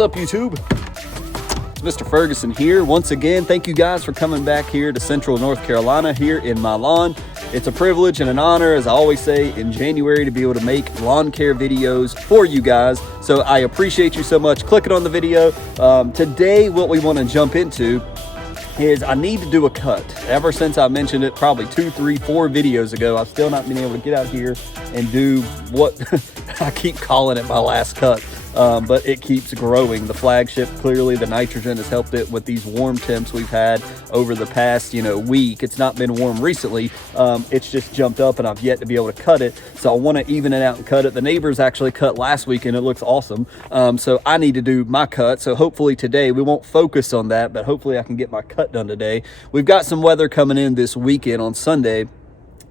What's up, YouTube? It's Mr. Ferguson here. Once again, thank you guys for coming back here to Central North Carolina here in my lawn. It's a privilege and an honor, as I always say, in January to be able to make lawn care videos for you guys. So I appreciate you so much clicking on the video. Today, what we want to jump into is I need to do a cut. Ever since I mentioned it probably 2, 3, 4 videos ago, I've still not been able to get out here and do what I keep calling it my last cut. But it keeps growing. The flagship, clearly the nitrogen has helped it with these warm temps we've had over the past, week. It's not been warm recently. It's just jumped up and I've yet to be able to cut it. So I want to even it out and cut it. The neighbors actually cut last week and it looks awesome. So I need to do my cut. So hopefully today, we won't focus on that, but hopefully I can get my cut done today. We've got some weather coming in this weekend on Sunday.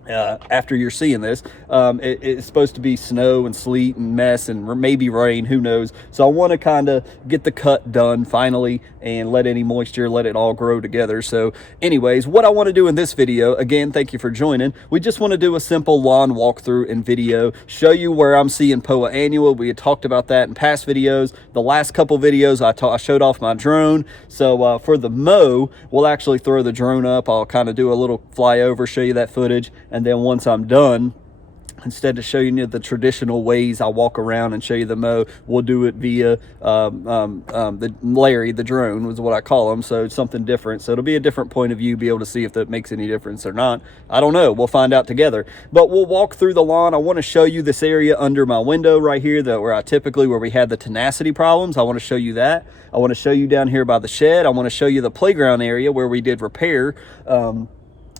After you're seeing this, it's supposed to be snow and sleet and mess and maybe rain, who knows. So I want to kind of get the cut done finally and let any moisture, let it all grow together. So anyways, what I want to do in this video, again, thank you for joining. We just want to do a simple lawn walkthrough and video, show you where I'm seeing Poa annua. We had talked about that in past videos. The last couple videos I showed off my drone. So for the mow, we'll actually throw the drone up. I'll kind of do a little flyover, show you that footage. And then once I'm done, instead of showing you the traditional ways I walk around and show you the mow, we'll do it via the Larry, the drone was what I call him. So it's something different. So it'll be a different point of view, be able to see if that makes any difference or not. I don't know. We'll find out together. But we'll walk through the lawn. I want to show you this area under my window right here where we had the tenacity problems. I want to show you that. I want to show you down here by the shed. I want to show you the playground area where we did repair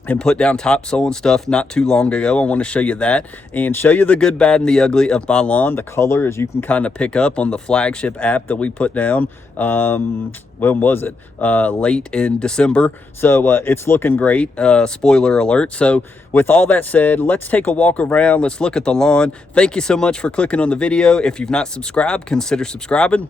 and put down topsoil and stuff not too long ago. I want to show you that and show you the good, bad, and the ugly of my lawn. The color, as you can kind of pick up on the flagship app that we put down. When was it? Late in December. So it's looking great. Spoiler alert. So with all that said, let's take a walk around. Let's look at the lawn. Thank you so much for clicking on the video. If you've not subscribed, consider subscribing.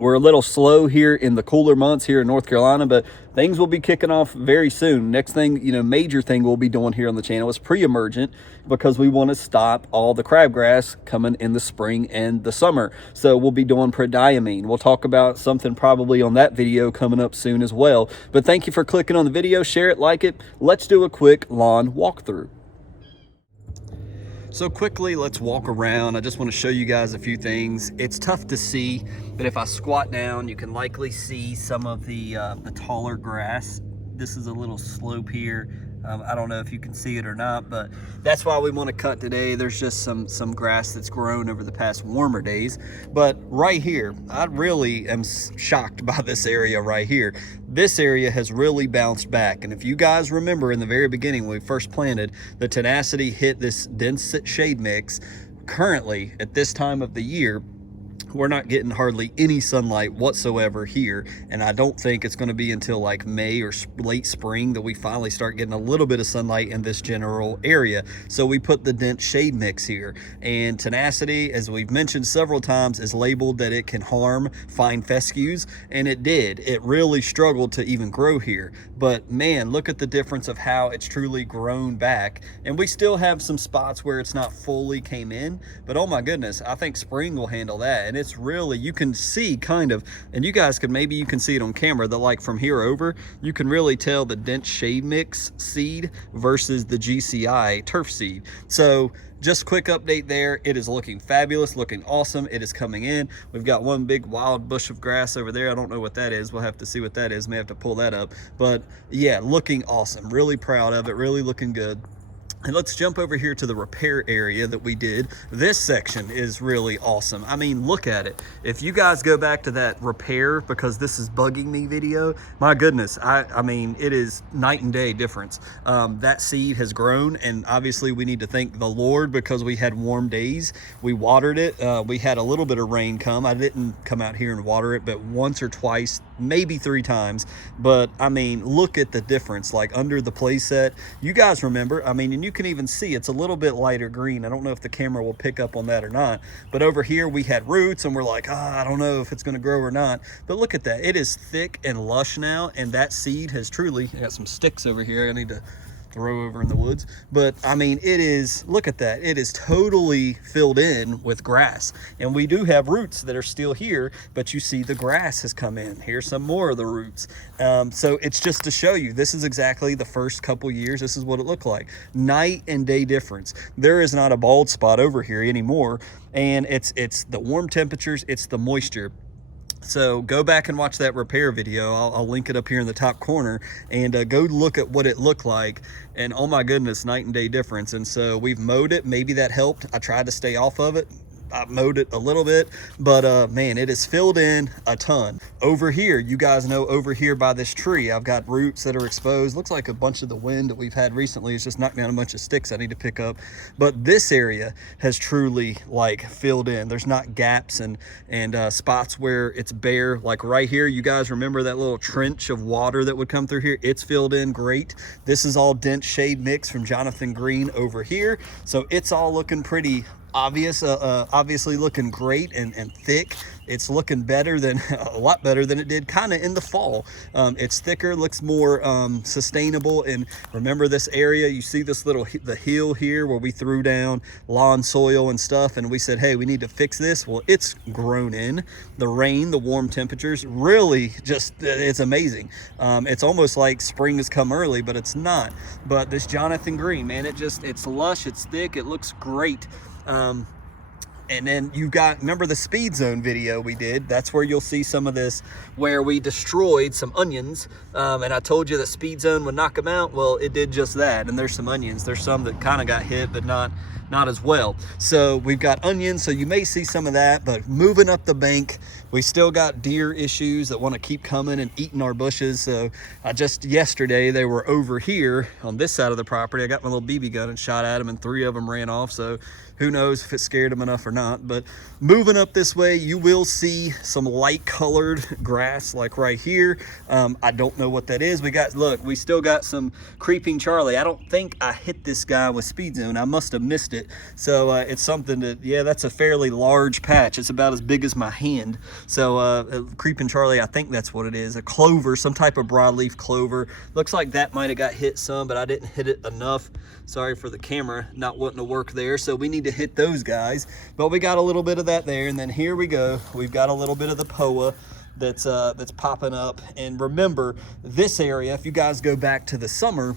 We're a little slow here in the cooler months here in North Carolina, but things will be kicking off very soon. Next thing, major thing we'll be doing here on the channel is pre-emergent, because we want to stop all the crabgrass coming in the spring and the summer. So we'll be doing prodiamine. We'll talk about something probably on that video coming up soon as well. But thank you for clicking on the video. Share it, like it. Let's do a quick lawn walkthrough. So quickly, let's walk around. I just want to show you guys a few things. It's tough to see, but if I squat down, you can likely see some of the taller grass. This is a little slope here. I don't know if you can see it or not, but that's why we want to cut today. There's just some grass that's grown over the past warmer days. But right here, I really am shocked by this area right here. This area has really bounced back. And if you guys remember in the very beginning when we first planted, the tenacity hit this dense shade mix. Currently, at this time of the year, we're not getting hardly any sunlight whatsoever here, and I don't think it's going to be until like May or late spring that we finally start getting a little bit of sunlight in this general area. So we put the dense shade mix here, and tenacity, as we've mentioned several times, is labeled that it can harm fine fescues, and it did. It really struggled to even grow here, but man, look at the difference of how it's truly grown back. And we still have some spots where it's not fully came in, but oh my goodness, I think spring will handle that. And it's really, you can see kind of, and you guys could, maybe you can see it on camera, that like from here over, you can really tell the dense shade mix seed versus the GCI turf seed. So just quick update there. It is looking fabulous, looking awesome. It is coming in. We've got one big wild bush of grass over there. I don't know what that is. We'll have to see what that is. May have to pull that up. But yeah, looking awesome. Really proud of it. Really looking good. And let's jump over here to the repair area that we did. This section is really awesome. I mean, look at it. If you guys go back to that repair, because this is bugging me video, my goodness, I mean, it is night and day difference. That seed has grown, and obviously we need to thank the Lord because we had warm days. We watered it. We had a little bit of rain come. I didn't come out here and water it, but once or twice, maybe 3 times. But I mean, look at the difference, like under the play set. You guys remember, I mean, and you can even see it's a little bit lighter green. I don't know if the camera will pick up on that or not, but over here we had roots and we're like, I don't know if it's going to grow or not. But look at that. It is thick and lush now, and that seed has truly, I got some sticks over here. I need to row over in the woods. But I mean, it is, look at that, it is totally filled in with grass. And we do have roots that are still here, but you see the grass has come in. Here's some more of the roots. So it's just to show you, this is exactly the first couple years. This is what it looked like. Night and day difference. There is not a bald spot over here anymore. And it's the warm temperatures, it's the moisture. So go back and watch that repair video. I'll link it up here in the top corner, and go look at what it looked like. And oh my goodness, night and day difference. And so we've mowed it. Maybe that helped. I tried to stay off of it. I mowed it a little bit, but man, it is filled in a ton. Over here, you guys know, over here by this tree, I've got roots that are exposed. Looks like a bunch of the wind that we've had recently has just knocked down a bunch of sticks I need to pick up. But this area has truly like filled in. There's not gaps and spots where it's bare. Like right here, you guys remember that little trench of water that would come through here? It's filled in great. This is all dense shade mix from Jonathan Green over here. So it's all looking pretty obviously looking great and thick. It's looking better than a lot better than it did kind of in the fall. It's thicker, looks more sustainable. And remember this area, you see this the hill here where we threw down lawn soil and stuff, and we said, hey, we need to fix this. Well, it's grown in. The rain, the warm temperatures, really just, it's amazing. It's almost like spring has come early, but it's not. But this Jonathan Green, man, it's lush, it's thick, it looks great. And then you got, remember the speed zone video we did? That's where you'll see some of this, where we destroyed some onions. And I told you the speed zone would knock them out. Well, it did just that. And there's some onions. There's some that kind of got hit, but not as well. So we've got onions, so you may see some of that. But moving up the bank, we still got deer issues that want to keep coming and eating our bushes. So just yesterday, they were over here on this side of the property. I got my little BB gun and shot at them, and 3 of them ran off. So who knows if it scared them enough or not. But moving up this way, you will see some light colored grass like right here. I don't know what that is. Look, we still got some creeping Charlie. I don't think I hit this guy with speed zone. I must have missed it. So it's something that, yeah, that's a fairly large patch. It's about as big as my hand. So creeping Charlie, I think that's what it is. A clover, some type of broadleaf clover. Looks like that might have got hit some, but I didn't hit it enough. Sorry for the camera not wanting to work there. So we need to hit those guys, but we got a little bit of that there. And then here we go. We've got a little bit of the POA that's popping up. And remember this area, if you guys go back to the summer,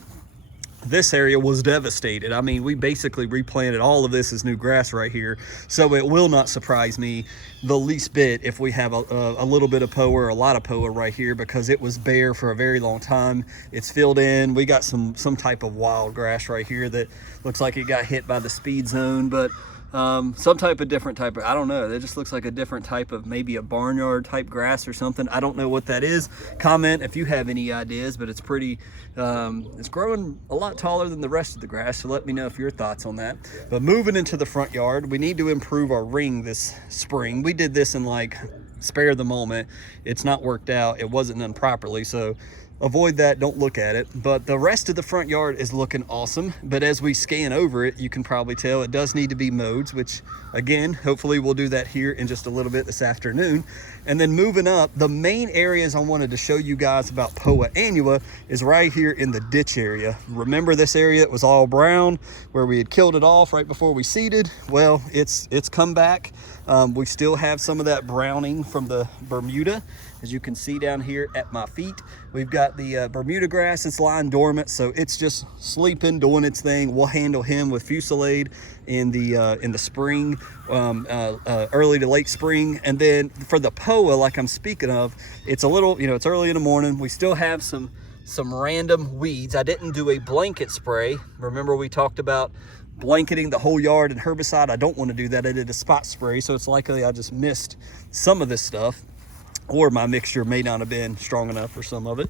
this area was devastated. I mean, we basically replanted all of this as new grass right here. So it will not surprise me the least bit if we have a little bit of POA or a lot of POA right here, because it was bare for a very long time. It's filled in. We got some type of wild grass right here that looks like it got hit by the speed zone, but some type of different type of, I don't know, it just looks like a different type of, maybe a barnyard type grass or something. I don't know what that is. Comment if you have any ideas, but it's pretty, it's growing a lot taller than the rest of the grass, so let me know if your thoughts on that. But moving into the front yard, we need to improve our ring this spring. We did this in like spare the moment. It's not worked out. It wasn't done properly, so avoid that, don't look at it. But the rest of the front yard is looking awesome. But as we scan over it, you can probably tell it does need to be mowed, which again, hopefully we'll do that here in just a little bit this afternoon. And then moving up, the main areas I wanted to show you guys about Poa annua is right here in the ditch area. Remember this area that was all brown where we had killed it off right before we seeded? Well, it's come back. We still have some of that browning from the Bermuda. As you can see down here at my feet, we've got the Bermuda grass. It's lying dormant, so it's just sleeping, doing its thing. We'll handle him with Fusillade in the spring, early to late spring. And then for the Poa, like I'm speaking of, it's a little, it's early in the morning. We still have some random weeds. I didn't do a blanket spray. Remember we talked about blanketing the whole yard and herbicide? I don't want to do that. I did a spot spray, so it's likely I just missed some of this stuff, or my mixture may not have been strong enough for some of it.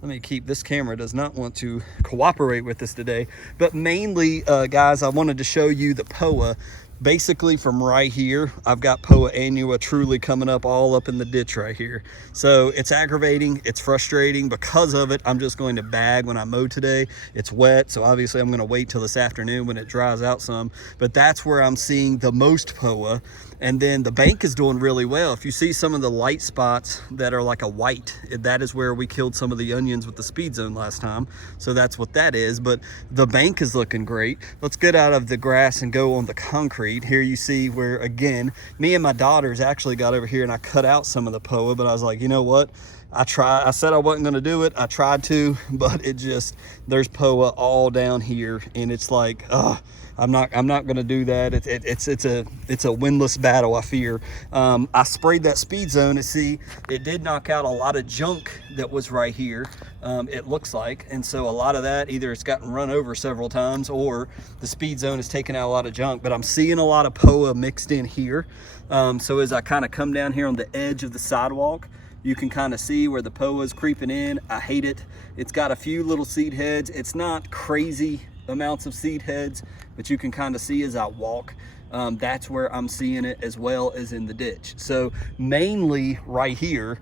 Let me keep, this camera does not want to cooperate with us today. But mainly, guys, I wanted to show you the Poa. Basically from right here, I've got Poa annua truly coming up all up in the ditch right here. So it's aggravating, it's frustrating. Because of it, I'm just going to bag when I mow today. It's wet, so obviously I'm gonna wait till this afternoon when it dries out some. But that's where I'm seeing the most Poa. And then the bank is doing really well. If you see some of the light spots that are like a white, that is where we killed some of the onions with the speed zone last time. So that's what that is. But the bank is looking great. Let's get out of the grass and go on the concrete. Here you see where, again, me and my daughters actually got over here and I cut out some of the POA, but I was like, you know what? I said I wasn't going to do it. I tried to, but there's POA all down here, and it's like, I'm not going to do that. It's a winless battle, I fear. I sprayed that speed zone to see it did knock out a lot of junk that was right here. It looks like, and so a lot of that, either it's gotten run over several times or the speed zone has taken out a lot of junk, but I'm seeing a lot of POA mixed in here. So as I kind of come down here on the edge of the sidewalk, you can kind of see where the POA is creeping in. I hate it. It's got a few little seed heads. It's not crazy amounts of seed heads, but you can kind of see as I walk, that's where I'm seeing it, as well as in the ditch. So mainly right here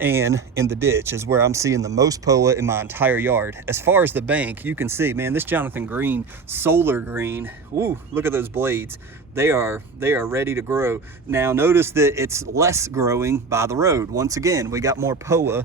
and in the ditch is where I'm seeing the most POA in my entire yard. As far as the bank, you can see, man, this Jonathan Green, Solar Green, ooh, look at those blades. They are ready to grow. Now notice that it's less growing by the road. Once again, we got more POA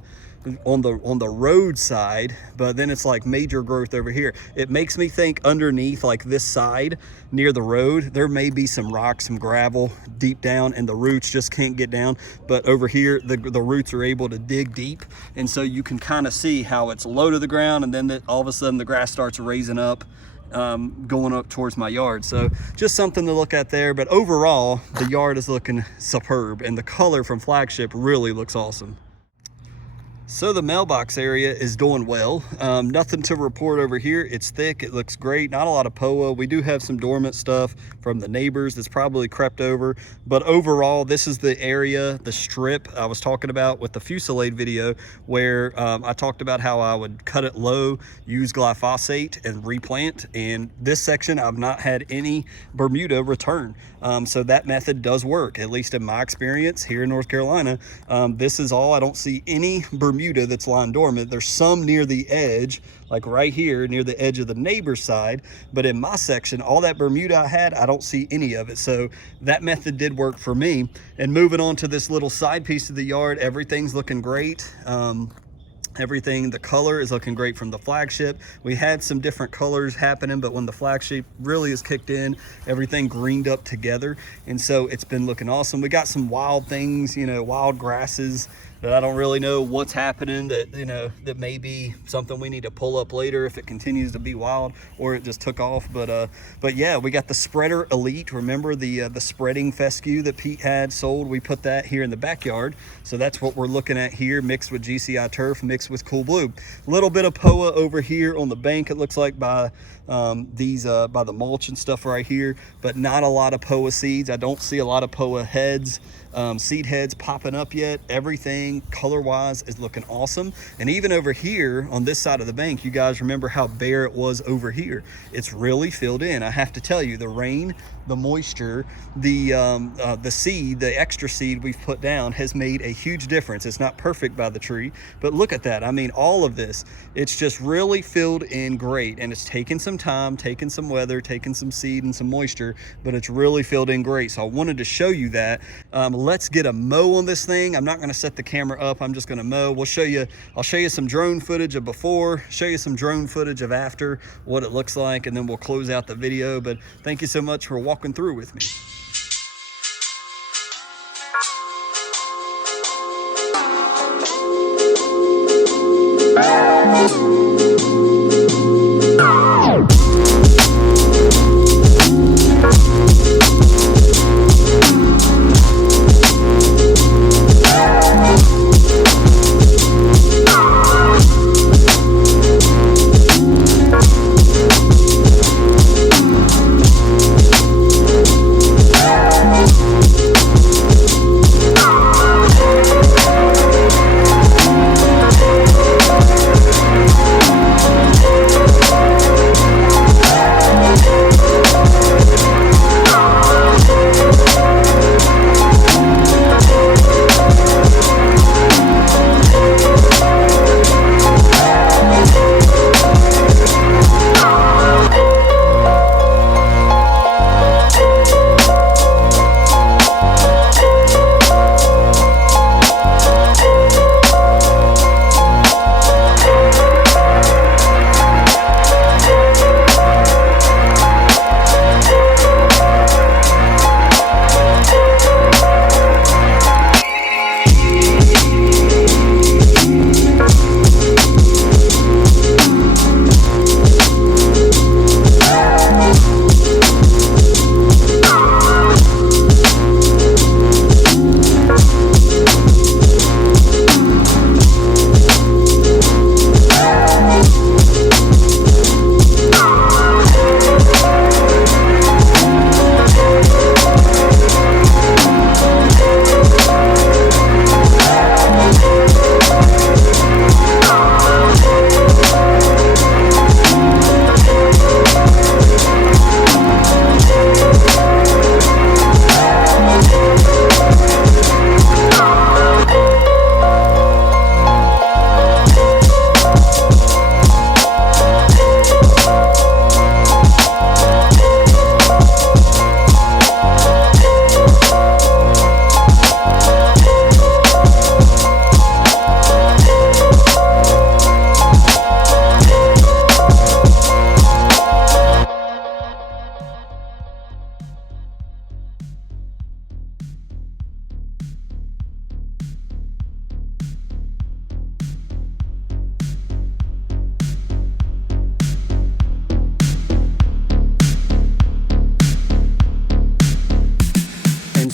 on the road side, but then it's like major growth over here. It makes me think underneath, like this side near the road, there may be some rocks, some gravel deep down, and the roots just can't get down. But over here, the roots are able to dig deep, and so you can kind of see how it's low to the ground, and then all of a sudden the grass starts raising up, going up towards my yard. So just something to look at there. But overall, the yard is looking superb, and the color from Flagship really looks awesome. So the mailbox area is doing well. Nothing to report over here. It's thick, it looks great, not a lot of POA. We do have some dormant stuff from the neighbors that's probably crept over, but overall this is the area, the strip I was talking about with the fusillade video, where I talked about how I would cut it low, use glyphosate and replant. And this section I've not had any Bermuda return, so that method does work, at least in my experience here in North Carolina. This is all. I don't see any Bermuda that's lying dormant. There's some near the edge, like right here near the edge of the neighbor's side, but in my section, all that Bermuda I had, I don't see any of it. So that method did work for me. And moving on to this little side piece of the yard, everything's looking great. Everything, the color is looking great from the Flagship. We had some different colors happening, but when the Flagship really is kicked in, everything greened up together, and so it's been looking awesome. We got some wild things, you know, wild grasses that I don't really know what's happening, that, you know, that may be something we need to pull up later if it continues to be wild or it just took off. But yeah, we got the Spreader Elite. Remember the spreading fescue that Pete had sold? We put that here in the backyard, so that's what we're looking at here, mixed with GCI turf, mixed with Cool Blue. A little bit of POA over here on the bank, it looks like, by by the mulch and stuff right here, but not a lot of POA seeds. I don't see a lot of POA heads, seed heads popping up yet. Everything color wise is looking awesome. And even over here on this side of the bank, you guys remember how bare it was over here. It's really filled in. I have to tell you, the rain, the moisture, the seed, the extra seed we've put down has made a huge difference. It's not perfect by the tree, but look at that. I mean, all of this, it's just really filled in great, and it's taken some time, taken some weather, taken some seed and some moisture, but it's really filled in great. So I wanted to show you that. Let's get a mow on this thing. I'm not going to set the camera up. I'm just going to mow. I'll show you some drone footage of before, show you some drone footage of after, what it looks like, and then we'll close out the video. But thank you so much for walking through with me.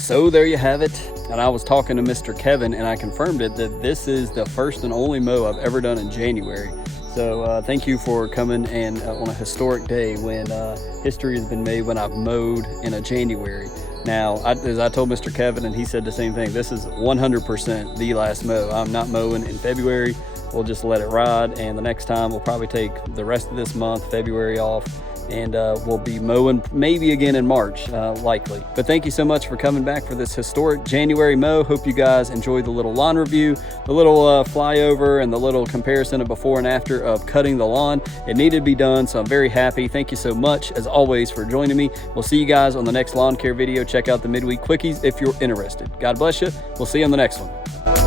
So there you have it. And I was talking to Mr. Kevin and I confirmed it that this is the first and only mow I've ever done in January. So thank you for coming and on a historic day when history has been made when I've mowed in a January. Now, as I told Mr. Kevin, and he said the same thing, this is 100% the last mow. I'm not mowing in February. We'll just let it ride, and the next time we'll probably take the rest of this month, February, off, and we'll be mowing maybe again in March, likely. But thank you so much for coming back for this historic January mow. Hope you guys enjoyed the little lawn review, the little flyover, and the little comparison of before and after of cutting the lawn. It needed to be done, so I'm very happy. Thank you so much, as always, for joining me. We'll see you guys on the next lawn care video. Check out the midweek quickies if you're interested. God bless you. We'll see you on the next one.